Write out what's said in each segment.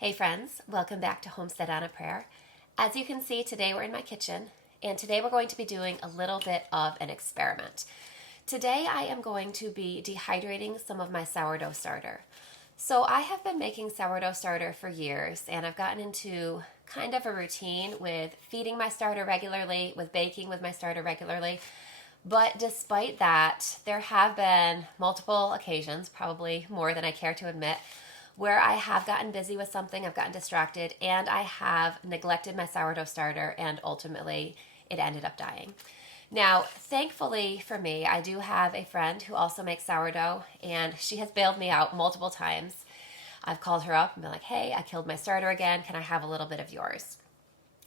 Hey friends, welcome back to Homestead on a Prayer. As you can see, today we're in my kitchen, and today we're going to be doing a little bit of an experiment. Today I am going to be dehydrating some of my sourdough starter. So I have been making sourdough starter for years, and I've gotten into kind of a routine with feeding my starter regularly, with baking with my starter regularly. But despite that, there have been multiple occasions, probably more than I care to admit, where I have gotten busy with something, I've gotten distracted, and I have neglected my sourdough starter, and ultimately it ended up dying. Now, thankfully for me, I do have a friend who also makes sourdough, and she has bailed me out multiple times. I've called her up and been like, hey, I killed my starter again. Can I have a little bit of yours?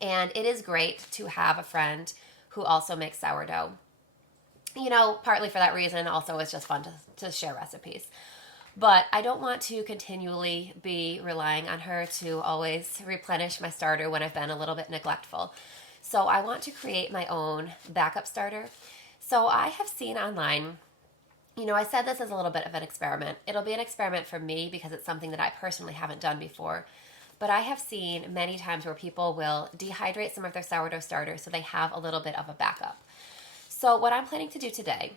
And it is great to have a friend who also makes sourdough. You know, partly for that reason, also it's just fun to share recipes. But I don't want to continually be relying on her to always replenish my starter when I've been a little bit neglectful. So I want to create my own backup starter. So I have seen online, I said this is a little bit of an experiment. It'll be an experiment for me because it's something that I personally haven't done before. But I have seen many times where people will dehydrate some of their sourdough starter so they have a little bit of a backup. So what I'm planning to do today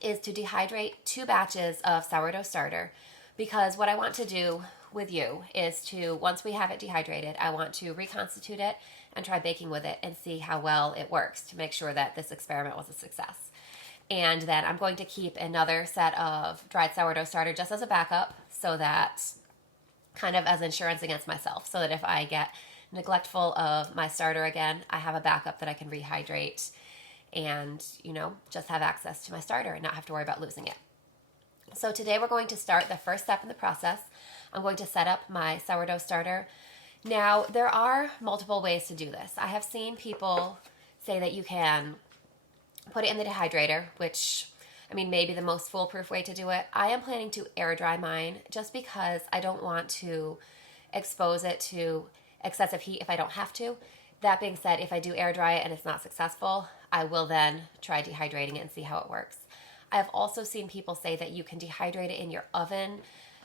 is to dehydrate 2 batches of sourdough starter, because what I want to do with you is to, once we have it dehydrated, I want to reconstitute it and try baking with it and see how well it works to make sure that this experiment was a success. And then I'm going to keep another set of dried sourdough starter just as a backup, so that kind of as insurance against myself, so that if I get neglectful of my starter again, I have a backup that I can rehydrate and, just have access to my starter and not have to worry about losing it. So today we're going to start the first step in the process. I'm going to set up my sourdough starter. Now, there are multiple ways to do this. I have seen people say that you can put it in the dehydrator, which, maybe the most foolproof way to do it. I am planning to air dry mine just because I don't want to expose it to excessive heat if I don't have to. That being said, if I do air dry it and it's not successful, I will then try dehydrating it and see how it works. I have also seen people say that you can dehydrate it in your oven,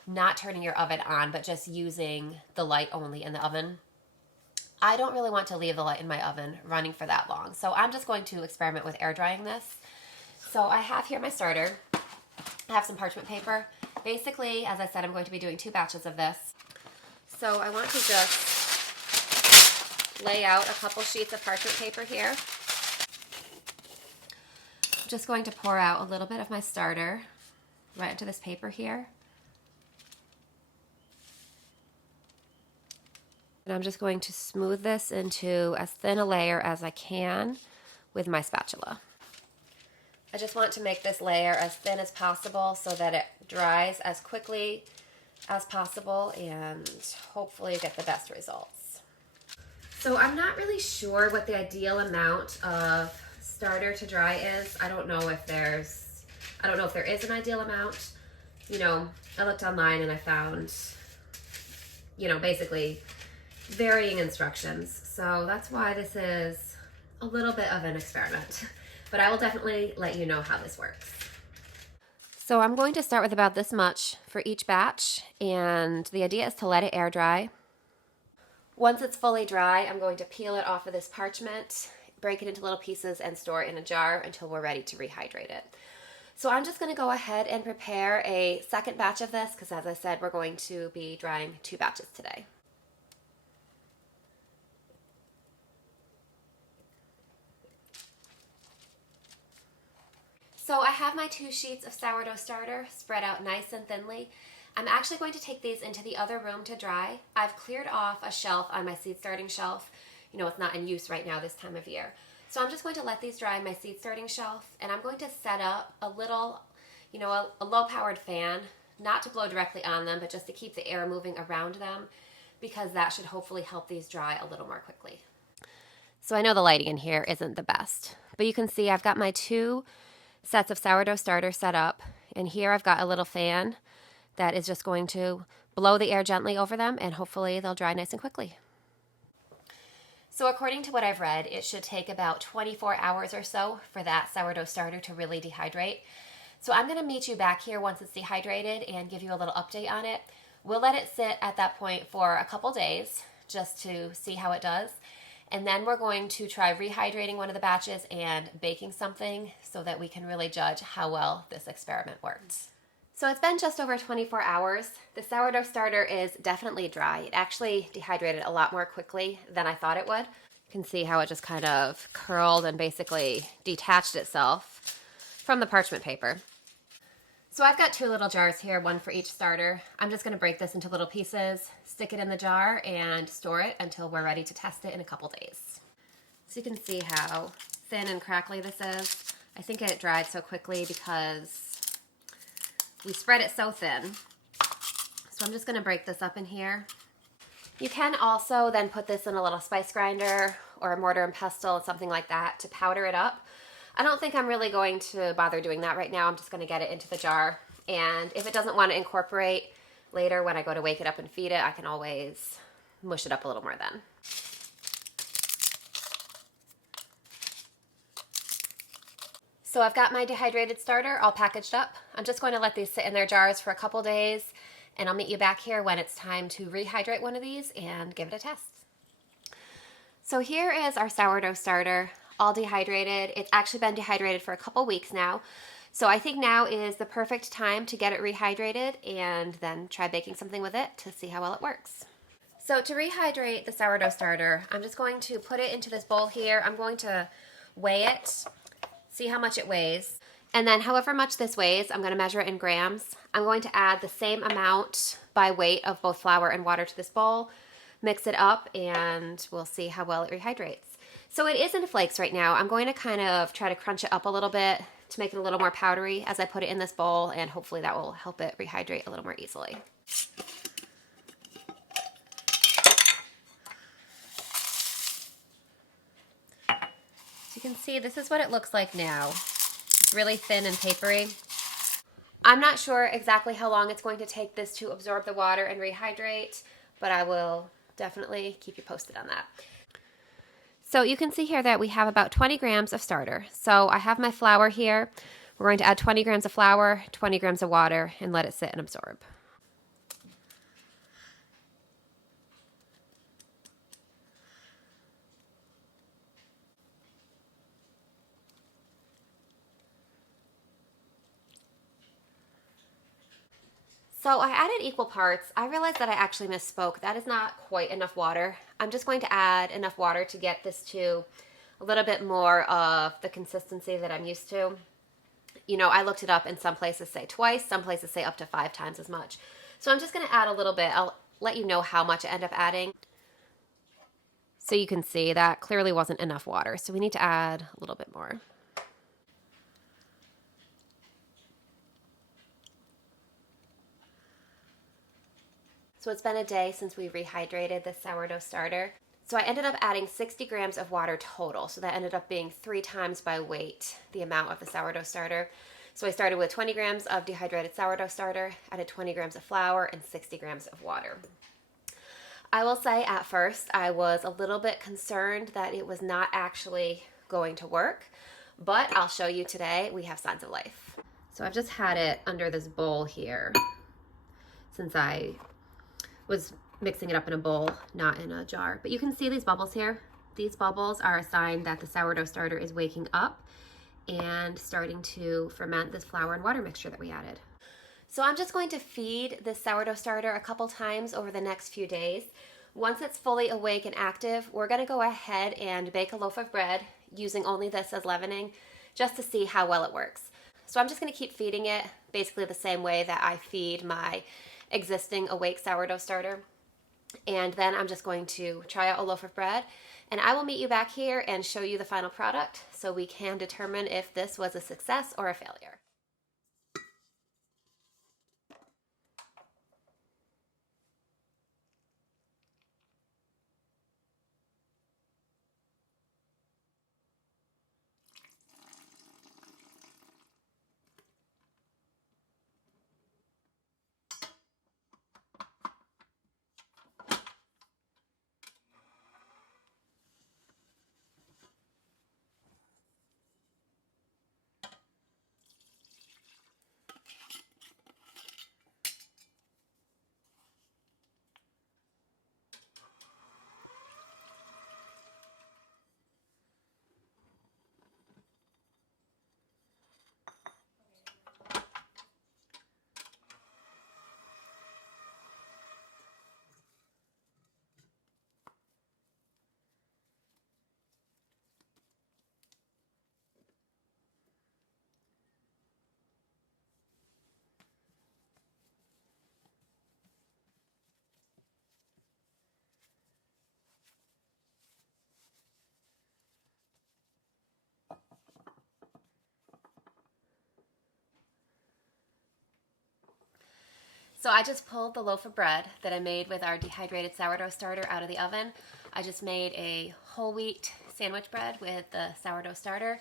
not turning your oven on, but just using the light only in the oven. I don't really want to leave the light in my oven running for that long, so I'm just going to experiment with air drying this. So I have here my starter. I have some parchment paper. Basically, as I said, I'm going to be doing 2 batches of this. So I want to just lay out a couple sheets of parchment paper here. I'm just going to pour out a little bit of my starter right into this paper here. And I'm just going to smooth this into as thin a layer as I can with my spatula. I just want to make this layer as thin as possible so that it dries as quickly as possible and hopefully get the best results. So I'm not really sure what the ideal amount of starter to dry is. I don't know if there is an ideal amount. I looked online and I found, basically varying instructions. So that's why this is a little bit of an experiment. But I will definitely let you know how this works. So I'm going to start with about this much for each batch, and the idea is to let it air dry. Once it's fully dry, I'm going to peel it off of this parchment, break it into little pieces, and store it in a jar until we're ready to rehydrate it. So I'm just going to go ahead and prepare a second batch of this because, as I said, we're going to be drying 2 batches today. So I have my 2 sheets of sourdough starter spread out nice and thinly. I'm actually going to take these into the other room to dry. I've cleared off a shelf on my seed starting shelf. It's not in use right now this time of year. So I'm just going to let these dry on my seed starting shelf, and I'm going to set up a little, a low-powered fan, not to blow directly on them, but just to keep the air moving around them, because that should hopefully help these dry a little more quickly. So I know the lighting in here isn't the best, but you can see I've got my 2 sets of sourdough starter set up, and here I've got a little fan that is just going to blow the air gently over them, and hopefully they'll dry nice and quickly. So according to what I've read, it should take about 24 hours or so for that sourdough starter to really dehydrate. So I'm going to meet you back here once it's dehydrated and give you a little update on it. We'll let it sit at that point for a couple days just to see how it does. And then we're going to try rehydrating one of the batches and baking something so that we can really judge how well this experiment works. So it's been just over 24 hours. The sourdough starter is definitely dry. It actually dehydrated a lot more quickly than I thought it would. You can see how it just kind of curled and basically detached itself from the parchment paper. So I've got 2 little jars here, one for each starter. I'm just gonna break this into little pieces, stick it in the jar, and store it until we're ready to test it in a couple days. So you can see how thin and crackly this is. I think it dried so quickly because we spread it so thin. So I'm just gonna break this up in here. You can also then put this in a little spice grinder or a mortar and pestle, something like that, to powder it up. I don't think I'm really going to bother doing that right now. I'm just going to get it into the jar. And if it doesn't want to incorporate later when I go to wake it up and feed it, I can always mush it up a little more then. So I've got my dehydrated starter all packaged up. I'm just going to let these sit in their jars for a couple days, and I'll meet you back here when it's time to rehydrate one of these and give it a test. So here is our sourdough starter, all dehydrated. It's actually been dehydrated for a couple weeks now. So I think now is the perfect time to get it rehydrated and then try baking something with it to see how well it works. So to rehydrate the sourdough starter, I'm just going to put it into this bowl here. I'm going to weigh it, see how much it weighs. And then however much this weighs, I'm going to measure it in grams. I'm going to add the same amount by weight of both flour and water to this bowl, mix it up, and we'll see how well it rehydrates. So it is in flakes right now. I'm going to kind of try to crunch it up a little bit to make it a little more powdery as I put it in this bowl, and hopefully that will help it rehydrate a little more easily. So you can see this is what it looks like now. It's really thin and papery. I'm not sure exactly how long it's going to take this to absorb the water and rehydrate, but I will definitely keep you posted on that. So you can see here that we have about 20 grams of starter. So I have my flour here. We're going to add 20 grams of flour, 20 grams of water, and let it sit and absorb. So I added equal parts. I realized that I actually misspoke. That is not quite enough water. I'm just going to add enough water to get this to a little bit more of the consistency that I'm used to. You know, I looked it up and some places say twice, some places say up to 5 times as much. So I'm just going to add a little bit. I'll let you know how much I end up adding. So you can see that clearly wasn't enough water. So we need to add a little bit more. So it's been a day since we rehydrated the sourdough starter. So I ended up adding 60 grams of water total. So that ended up being 3 times by weight the amount of the sourdough starter. So I started with 20 grams of dehydrated sourdough starter, added 20 grams of flour, and 60 grams of water. I will say at first I was a little bit concerned that it was not actually going to work, but I'll show you today we have signs of life. So I've just had it under this bowl here since I was mixing it up in a bowl, not in a jar. But you can see these bubbles here. These bubbles are a sign that the sourdough starter is waking up and starting to ferment this flour and water mixture that we added. So I'm just going to feed this sourdough starter a couple times over the next few days. Once it's fully awake and active, we're gonna go ahead and bake a loaf of bread using only this as leavening, just to see how well it works. So I'm just gonna keep feeding it basically the same way that I feed my existing awake sourdough starter. And then I'm just going to try out a loaf of bread, and I will meet you back here and show you the final product so we can determine if this was a success or a failure. So I just pulled the loaf of bread that I made with our dehydrated sourdough starter out of the oven. I just made a whole wheat sandwich bread with the sourdough starter,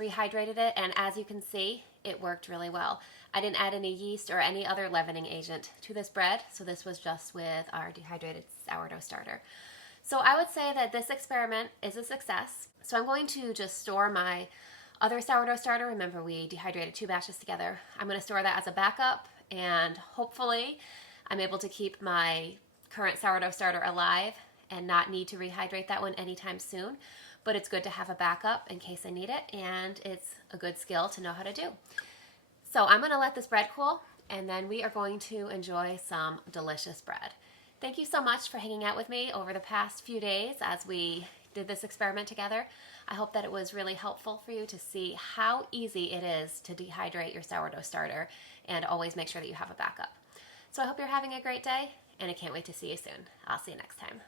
rehydrated it, and as you can see, it worked really well. I didn't add any yeast or any other leavening agent to this bread, so this was just with our dehydrated sourdough starter. So I would say that this experiment is a success. So I'm going to just store my other sourdough starter. Remember, we dehydrated 2 batches together. I'm going to store that as a backup, and hopefully I'm able to keep my current sourdough starter alive and not need to rehydrate that one anytime soon. But it's good to have a backup in case I need it, and it's a good skill to know how to do. So I'm going to let this bread cool, and then we are going to enjoy some delicious bread. Thank you so much for hanging out with me over the past few days as we did this experiment together. I hope that it was really helpful for you to see how easy it is to dehydrate your sourdough starter, and always make sure that you have a backup. So I hope you're having a great day, and I can't wait to see you soon. I'll see you next time.